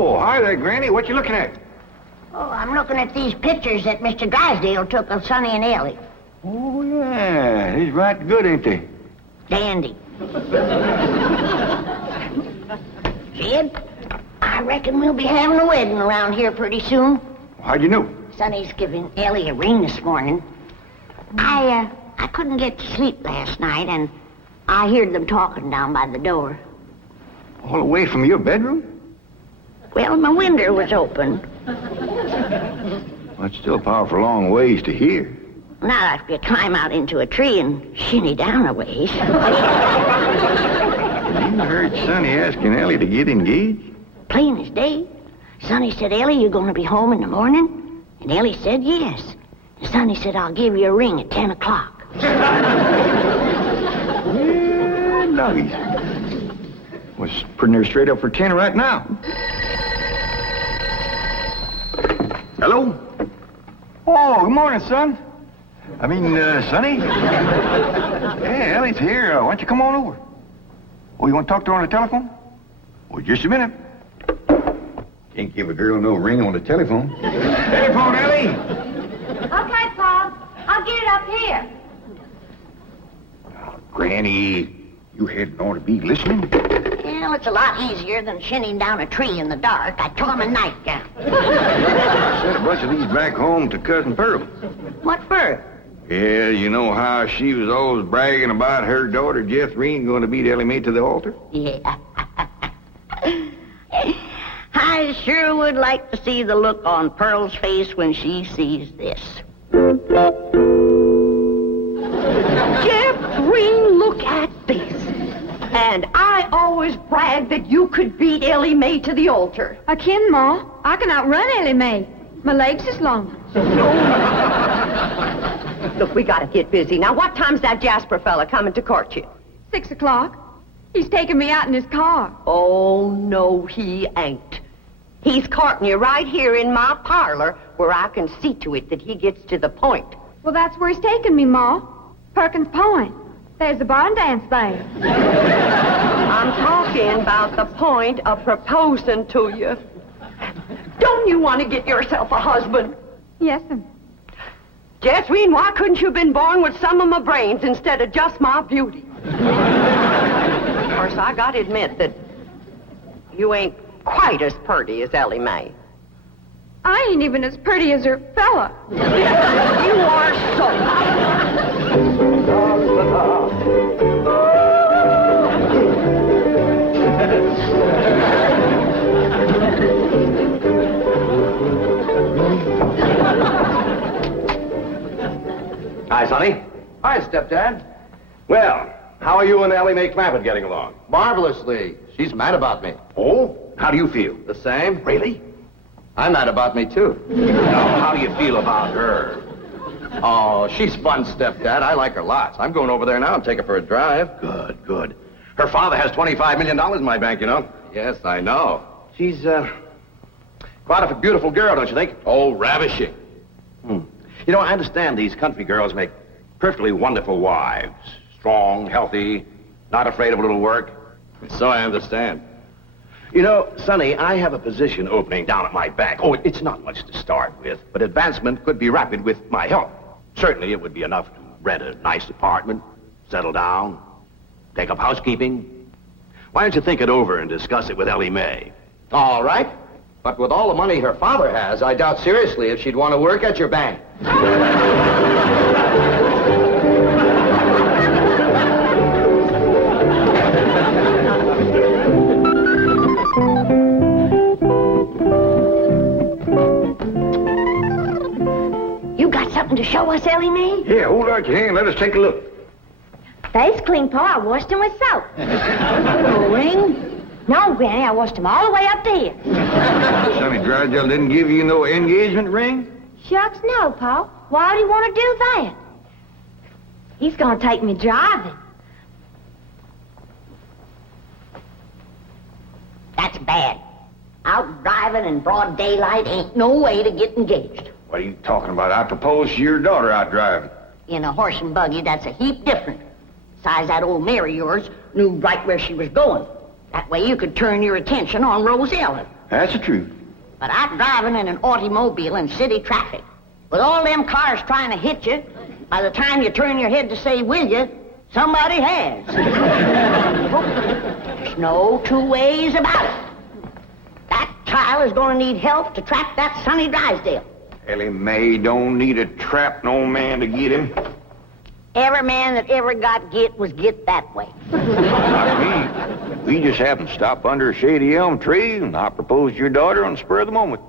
Oh, hi there, Granny. What you looking at? Oh, I'm looking at these pictures that Mr. Drysdale took of Sonny and Elly. Oh, yeah. He's right good, ain't they? Dandy. Jed, I reckon we'll be having a wedding around here pretty soon. How'd you know? Sonny's giving Elly a ring this morning. I couldn't get to sleep last night, and I heard them talking down by the door. All the way from your bedroom? Well, my window was open. Well, it's still a powerful long ways to hear. Now I have to climb out into a tree and shinny down a ways. You heard Sonny asking Elly to get engaged? Plain as day. Sonny said, Elly, you going to be home in the morning? And Elly said, yes. And Sonny said, I'll give you a ring at 10 o'clock. Yeah, nuggies. Was putting her straight up for 10 right now. Hello? Oh, good morning, son. Sonny? Yeah, Elly's here. Why don't you come on over? Oh, you want to talk to her on the telephone? Well, just a minute. Can't give a girl no ring on the telephone. Telephone, Elly! Okay, Pop. I'll get it up here. Oh, Granny, you hadn't ought to be listening. Well, it's a lot easier than shinning down a tree in the dark. I took him a nightgown. Sent a bunch of these back home to Cousin Pearl. What for? Yeah, you know how she was always bragging about her daughter, Jethro, going to beat Elly Mae to the altar? Yeah. I sure would like to see the look on Pearl's face when she sees this. Jeffrey, look at this. And I always bragged that you could beat Elly Mae to the altar. I can, Ma. I can outrun Elly Mae. My legs is long. Look, we gotta get busy. Now, what time's that Jasper fella coming to court you? 6 o'clock. He's taking me out in his car. Oh, no, he ain't. He's courting you right here in my parlor where I can see to it that he gets to the point. Well, that's where he's taking me, Ma. Perkins Point. There's a barn dance there. I'm talking about the point of proposing to you. Don't you want to get yourself a husband? Yes, sir. Jessreen, why couldn't you have been born with some of my brains instead of just my beauty? Of course, I gotta admit that you ain't quite as pretty as Elly Mae. I ain't even as pretty as her fella. You are so. Hi, Sonny. Hi, Stepdad. Well, how are you and Elly Mae Clampett getting along? Marvelously. She's mad about me. Oh? How do you feel? The same? Really? I'm mad about me, too. Now, how do you feel about her? Oh, she's fun, Stepdad. I like her lots. I'm going over there now and take her for a drive. Good, good. Her father has $25 million in my bank, you know. Yes, I know. She's, quite a beautiful girl, don't you think? Oh, ravishing. You know, I understand these country girls make perfectly wonderful wives. Strong, healthy, not afraid of a little work. So I understand. You know, Sonny, I have a position opening down at my bank. Oh, it's not much to start with, but advancement could be rapid with my help. Certainly, it would be enough to rent a nice apartment, settle down, take up housekeeping. Why don't you think it over and discuss it with Elly Mae? All right. But with all the money her father has, I doubt seriously if she'd want to work at your bank. You got something to show us, Elly Mae? Yeah, hold out your hand. Let us take a look. That's clean, Pa. I washed him with soap. No ring? No, Granny, I washed him all the way up there. Sonny Drysdale didn't give you no engagement ring? Shucks, no, Pa. Why would he want to do that? He's going to take me driving. That's bad. Out driving in broad daylight ain't no way to get engaged. What are you talking about? I proposed to your daughter out driving. In a horse and buggy, that's a heap different. Besides, that old mare of yours knew right where she was going. That way you could turn your attention on Rose Ellen. That's the truth. But I'm driving in an automobile in city traffic. With all them cars trying to hit you, by the time you turn your head to say, will you, somebody has. There's no two ways about it. That child is going to need help to trap that Sonny Drysdale. Elly May don't need to trap no man to get him. Every man that ever got get was get that way. Not me. We just happened to stop under a shady elm tree, and I proposed to your daughter on the spur of the moment.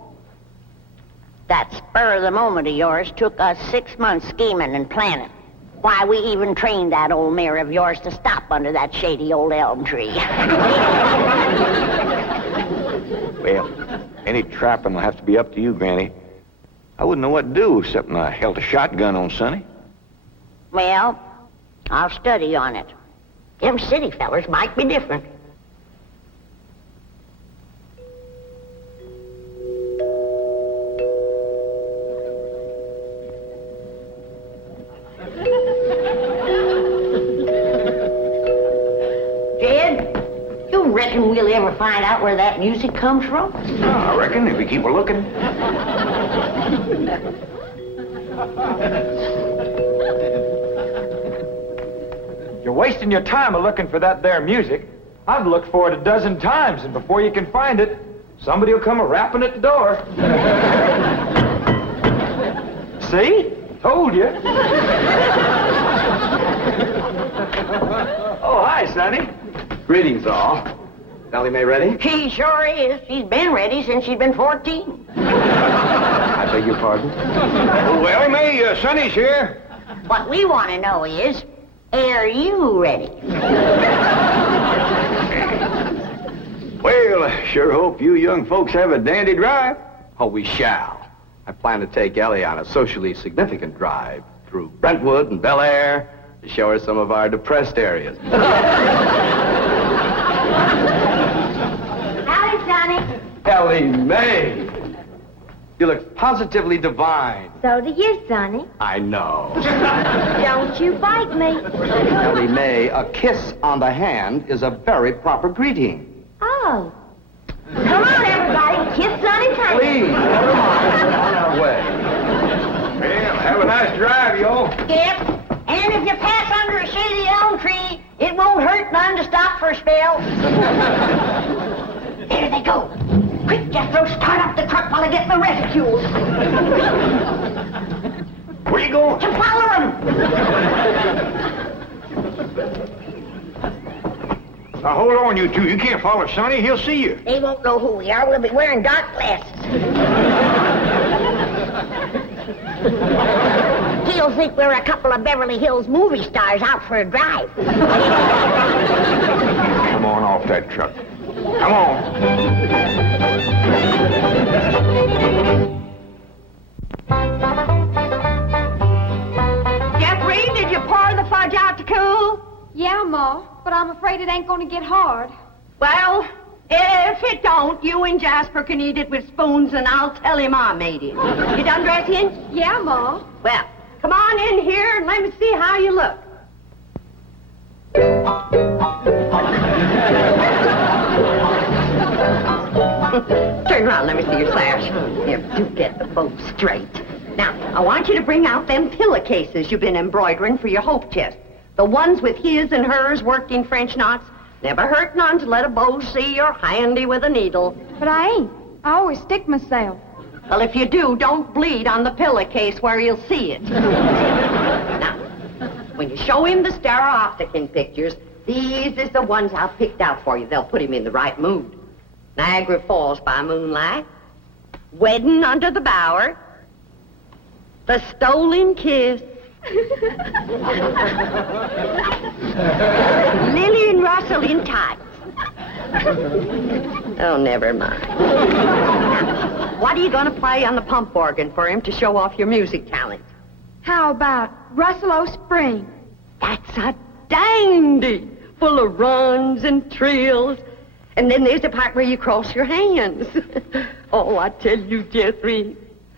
That spur of the moment of yours took us 6 months scheming and planning. Why, we even trained that old mare of yours to stop under that shady old elm tree. Well, any trapping will have to be up to you, Granny. I wouldn't know what to do except I held a shotgun on Sonny. Well, I'll study on it. Them city fellers might be different. Jed, you reckon we'll ever find out where that music comes from? I reckon if we keep a looking. You're wasting your time looking for that there music. I've looked for it a dozen times, and before you can find it, somebody will come a-rapping at the door. See? Told you. Oh, hi, Sonny. Greetings, all. Elly May ready? She sure is. She's been ready since she's been 14. I beg your pardon? Oh, Elly May, Sonny's here. What we want to know is, are you ready? Well, I sure hope you young folks have a dandy drive. Oh, we shall. I plan to take Elly on a socially significant drive through Brentwood and Bel Air to show her some of our depressed areas. Howdy, Sonny. Elly May! You look positively divine. So do you, Sonny. I know. Don't you bite me. Elly May, a kiss on the hand is a very proper greeting. Oh. Come on, everybody. Kiss Sonny tight. Please, never mind. We're on our way. Well, have a nice drive, y'all. Yep. And if you pass under a shady elm tree, it won't hurt none to stop for a spell. There they go. Quick, Jethro, start up the truck while I get my reticule. Where you going? To follow them. Now, hold on, you two. You can't follow Sonny. He'll see you. They won't know who we are. We'll be wearing dark glasses. He'll think we're a couple of Beverly Hills movie stars out for a drive. Come on off that truck. Come on. Jeffrey, did you pour the fudge out to cool? Yeah, Ma, but I'm afraid it ain't gonna get hard. Well, if it don't, you and Jasper can eat it with spoons, and I'll tell him I made it. You done dressing? Yeah, Ma. Well, come on in here and let me see how you look. Turn around, let me see your sash. Here, do get the bow straight. Now, I want you to bring out them pillowcases you've been embroidering for your hope chest. The ones with his and hers worked in French knots. Never hurt none to let a beau see you're handy with a needle. But I ain't. I always stick myself. Well, if you do, don't bleed on the pillowcase where you'll see it. Now, when you show him the stereopticon pictures, these is the ones I've picked out for you. They'll put him in the right mood. Niagara Falls by moonlight, Wedding under the Bower, The Stolen Kiss, Lily and Russell in tights. Oh, never mind. What are you going to play on the pump organ for him to show off your music talent? How about Russell O'Spring? That's a dandy, full of runs and trills. And then there's the part where you cross your hands. Oh, I tell you, Jeffrey,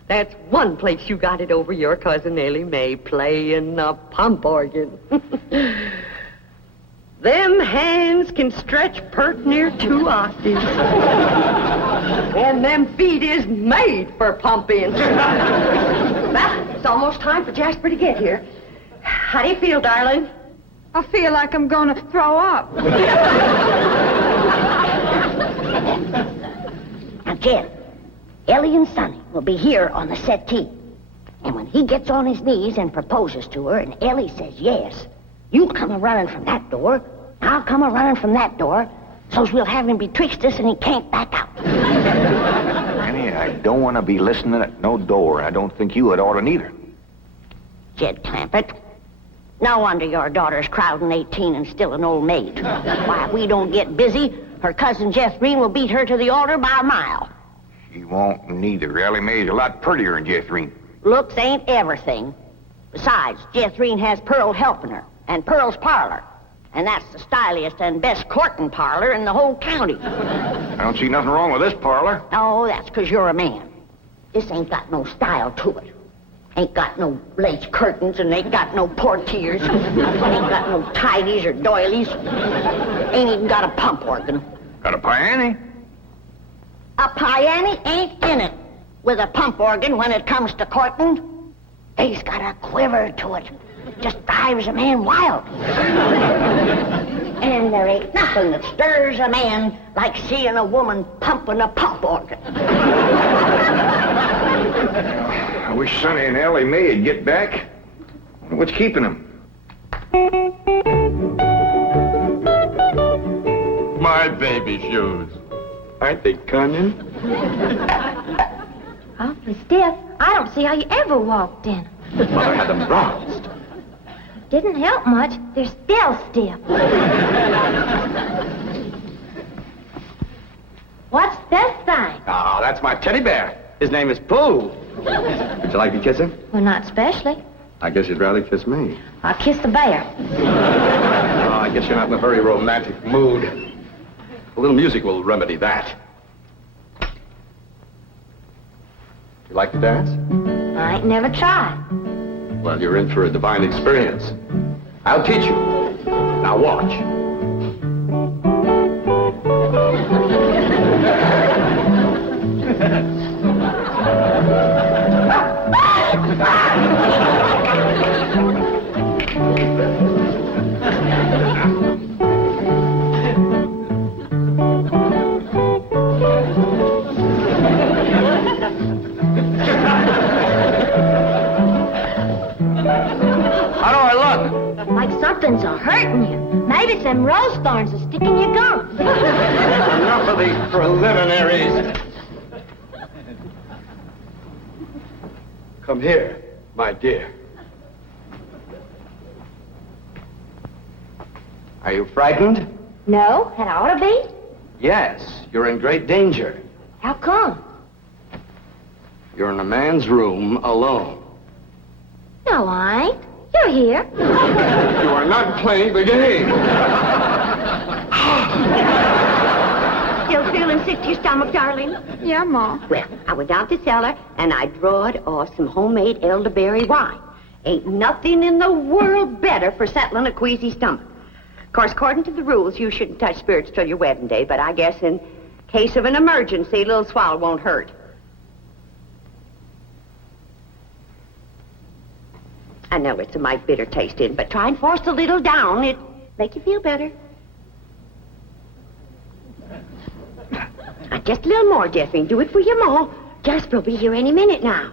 that's one place you got it over your cousin Elly May, playing a pump organ. Them hands can stretch pert near 2 octaves. And them feet is made for pumping. Well, it's almost time for Jasper to get here. How do you feel, darling? I feel like I'm gonna throw up. Now, Jed, Elly and Sonny will be here on the settee. And when he gets on his knees and proposes to her, and Elly says yes, you come a-running from that door, I'll come a-running from that door, so's we'll have him betwixt us and he can't back out. Annie, I don't want to be listening at no door. I don't think you would ought to neither. Jed Clampett, no wonder your daughter's crowding 18 and still an old maid. Why, if we don't get busy, her cousin Jethro will beat her to the altar by a mile. She won't neither. Elly Mae's a lot prettier than Jethro. Looks ain't everything. Besides, Jethro has Pearl helping her, and Pearl's parlor. And that's the styliest and best courting parlor in the whole county. I don't see nothing wrong with this parlor. Oh, that's 'cause you're a man. This ain't got no style to it. Ain't got no lace curtains and ain't got no portiers. Ain't got no tidies or doilies. Ain't even got a pump organ. Got a piano? A piano ain't in it with a pump organ when it comes to courting. He's got a quiver to it. Just drives a man wild. And there ain't nothing that stirs a man like seeing a woman pumping a pump organ. I wish Sonny and Elly Mae'd get back. What's keeping them? My baby shoes. Aren't they cunning? Awfully stiff. I don't see how you ever walked in. Mother had them bronzed. Didn't help much. They're still stiff. What's this thing? Oh, that's my teddy bear. His name is Pooh. Would you like to kiss him? Well, not especially. I guess you'd rather kiss me. I'll kiss the bear. Oh, I guess you're not in a very romantic mood. A little music will remedy that. You like to dance? I ain't never tried. Well, you're in for a divine experience. I'll teach you. Now watch. How do I look? Like something's a-hurting you. Maybe some rose thorns are sticking your gum. Enough of these preliminaries. Come here, my dear. Are you frightened? No, that ought to be. Yes, you're in great danger. How come? You're in a man's room alone. No, I ain't. You're here. You are not playing the game. Still feeling sick to your stomach, darling? Yeah, Ma. Well, I went down to the cellar and I drawed off some homemade elderberry wine. Ain't nothing in the world better for settling a queasy stomach. Of course, according to the rules, you shouldn't touch spirits till your wedding day, but I guess in case of an emergency, a little swallow won't hurt. I know it's a mite bitter tasting, but try and force a little down. It'll make you feel better. Just a little more, Jeffrey. Do it for your ma. Jasper will be here any minute now.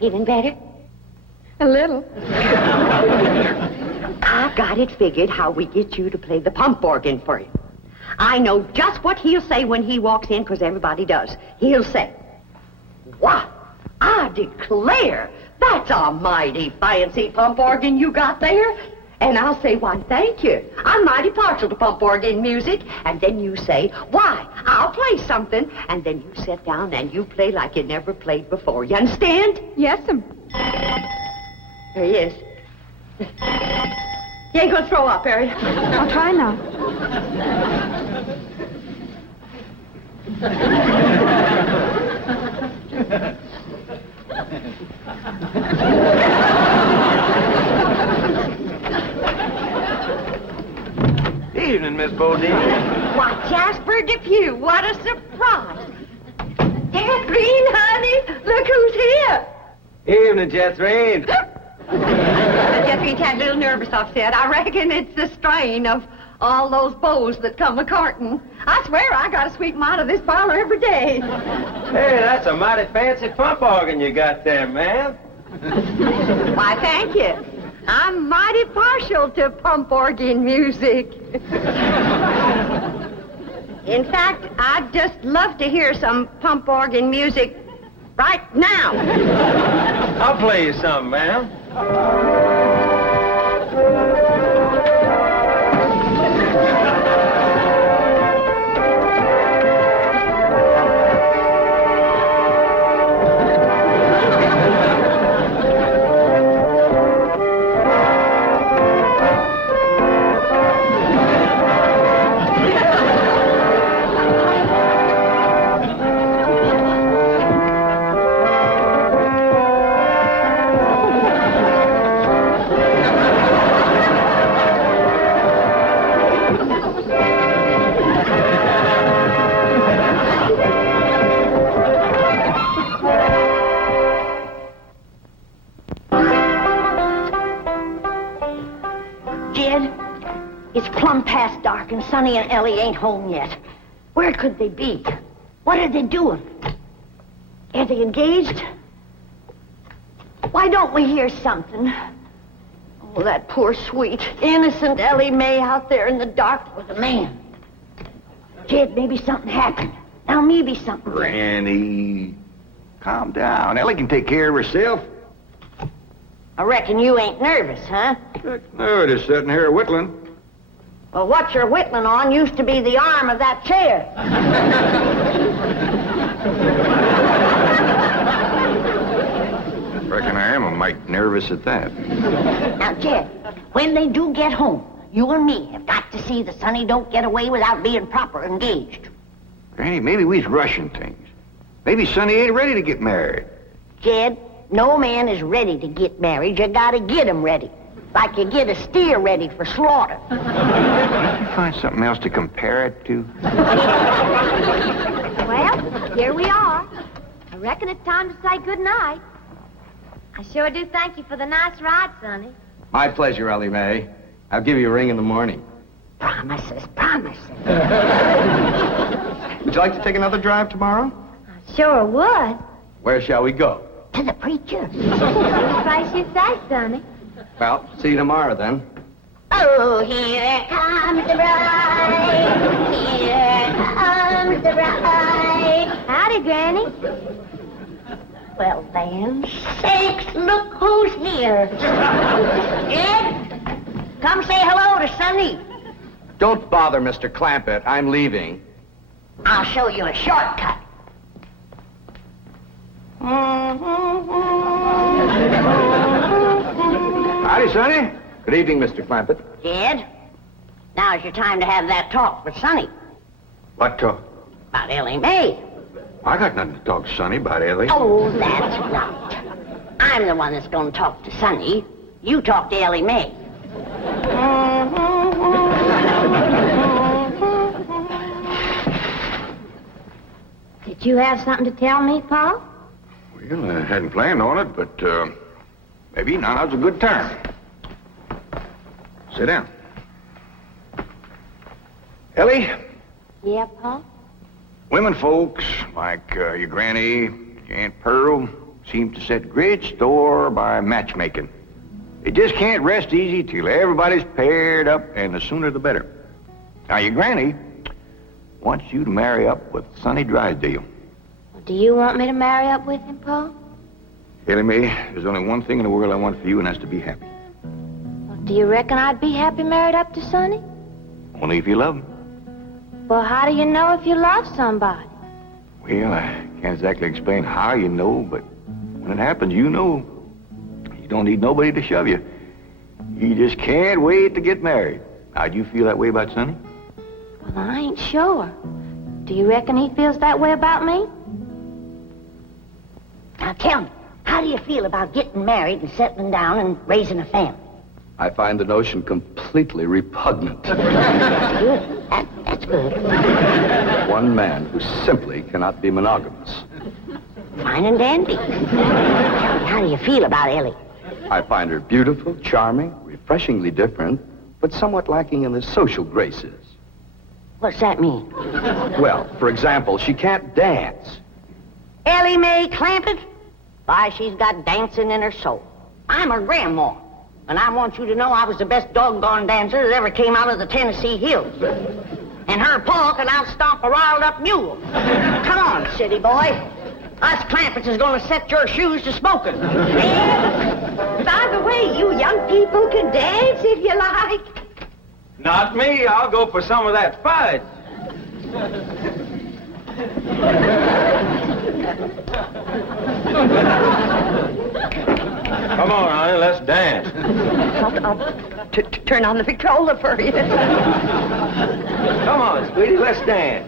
Feeling better? A little. I've got it figured how we get you to play the pump organ for him. I know just what he'll say when he walks in, because everybody does. He'll say, "Why, I declare, that's a mighty fancy pump organ you got there." And I'll say, "Why, thank you. I'm mighty partial to pump organ music." And then you say, "Why, I'll play something." And then you sit down and you play like you never played before. You understand? Yes'm. There he is. You ain't gonna throw up, are you? I'll try now. Miss Bodine. Why, Jasper Depew, what a surprise. Irene, honey, look who's here. Evening, Jethro. Jeffrey's had a little nervous, I've said. I reckon it's the strain of all those bows that come a-courting. I swear I gotta sweep them out of this parlor every day. Hey, that's a mighty fancy pump organ you got there, ma'am. Why, thank you. I'm mighty partial to pump organ music. In fact, I'd just love to hear some pump organ music right now. I'll play you something, ma'am. It's plumb past dark, and Sonny and Elly ain't home yet. Where could they be? What are they doing? Are they engaged? Why don't we hear something? Oh, that poor, sweet, innocent Elly May out there in the dark with a man. Jed, maybe something happened. Now maybe something. Granny, calm down. Elly can take care of herself. I reckon you ain't nervous, huh? No, just sitting here whittling. Well, what you're whittling on used to be the arm of that chair. Reckon I am a mite nervous at that. Now, Jed, when they do get home, you and me have got to see that Sonny don't get away without being proper engaged. Granny, maybe we's rushing things. Maybe Sonny ain't ready to get married. Jed, no man is ready to get married. You gotta get him ready. Like you get a steer ready for slaughter. Can't you find something else to compare it to? Well, here we are. I reckon it's time to say good night. I sure do thank you for the nice ride, Sonny. My pleasure, Elly May. I'll give you a ring in the morning. Promises, promises. Would you like to take another drive tomorrow? I sure would. Where shall we go? To the preacher. Any place you say, Sonny. Well, see you tomorrow, then. Oh, here comes the bride. Here comes the bride. Howdy, Granny. Well, then, sakes, look who's here. Ed, come say hello to Sonny. Don't bother, Mr. Clampett. I'm leaving. I'll show you a shortcut. Howdy, Sonny. Good evening, Mr. Clampett. Jed, now's your time to have that talk with Sonny What talk? about Elly May. I got nothing to talk to Sonny about, Elly. Oh, that's right. I'm the one that's going to talk to Sonny. You talk to Elly May. Did you have something to tell me, Paul? Well, I hadn't planned on it, but maybe now's a good time. Sit down. Elly, Yeah, Paul? women folks like your granny, your Aunt Pearl, seem to set great store by matchmaking. They just can't rest easy till everybody's paired up, and the sooner the better. Now, your granny wants you to marry up with Sonny Drysdale. Well, do you want me to marry up with him, Paul? Elly May, there's only one thing in the world I want for you, and that's to be happy. Well, do you reckon I'd be happy married up to Sonny? Only if you love him. Well, how do you know if you love somebody? Well, I can't exactly explain how you know, but when it happens, you know. You don't need nobody to shove you. You just can't wait to get married. How do you feel that way about Sonny? Well, I ain't sure. Do you reckon he feels that way about me? Now, tell me, how do you feel about getting married and settling down and raising a family? I find the notion completely repugnant. Good. That's good. One man who simply cannot be monogamous. Fine and dandy. How do you feel about Elly? I find her beautiful, charming, refreshingly different, but somewhat lacking in the social graces. What's that mean? Well, for example, she can't dance. Elly Mae Clampett? Why, she's got dancing in her soul. I'm her grandma, and I want you to know I was the best doggone dancer that ever came out of the Tennessee hills. And her pa can outstomp a riled-up mule. Come on, city boy. Us Clampetts is gonna set your shoes to smoking. By the way, you young people can dance if you like. Not me. I'll go for some of that fudge. Come on, honey, let's dance. I'll turn on the Victrola for you. Come on, sweetie, let's dance.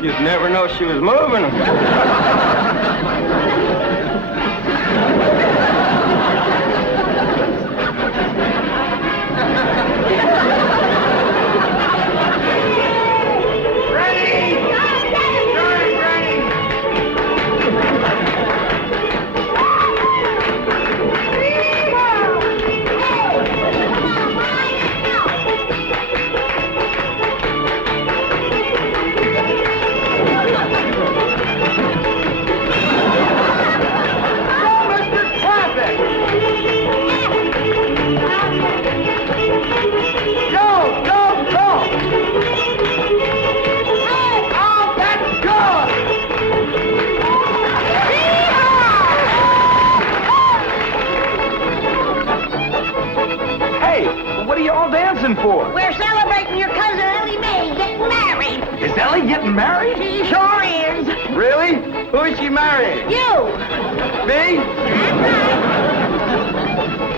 You'd never know she was moving. For? We're celebrating your cousin Elly Mae getting married. Is Elly getting married? She sure is. Really? Who is she marrying? You. Me? That's right.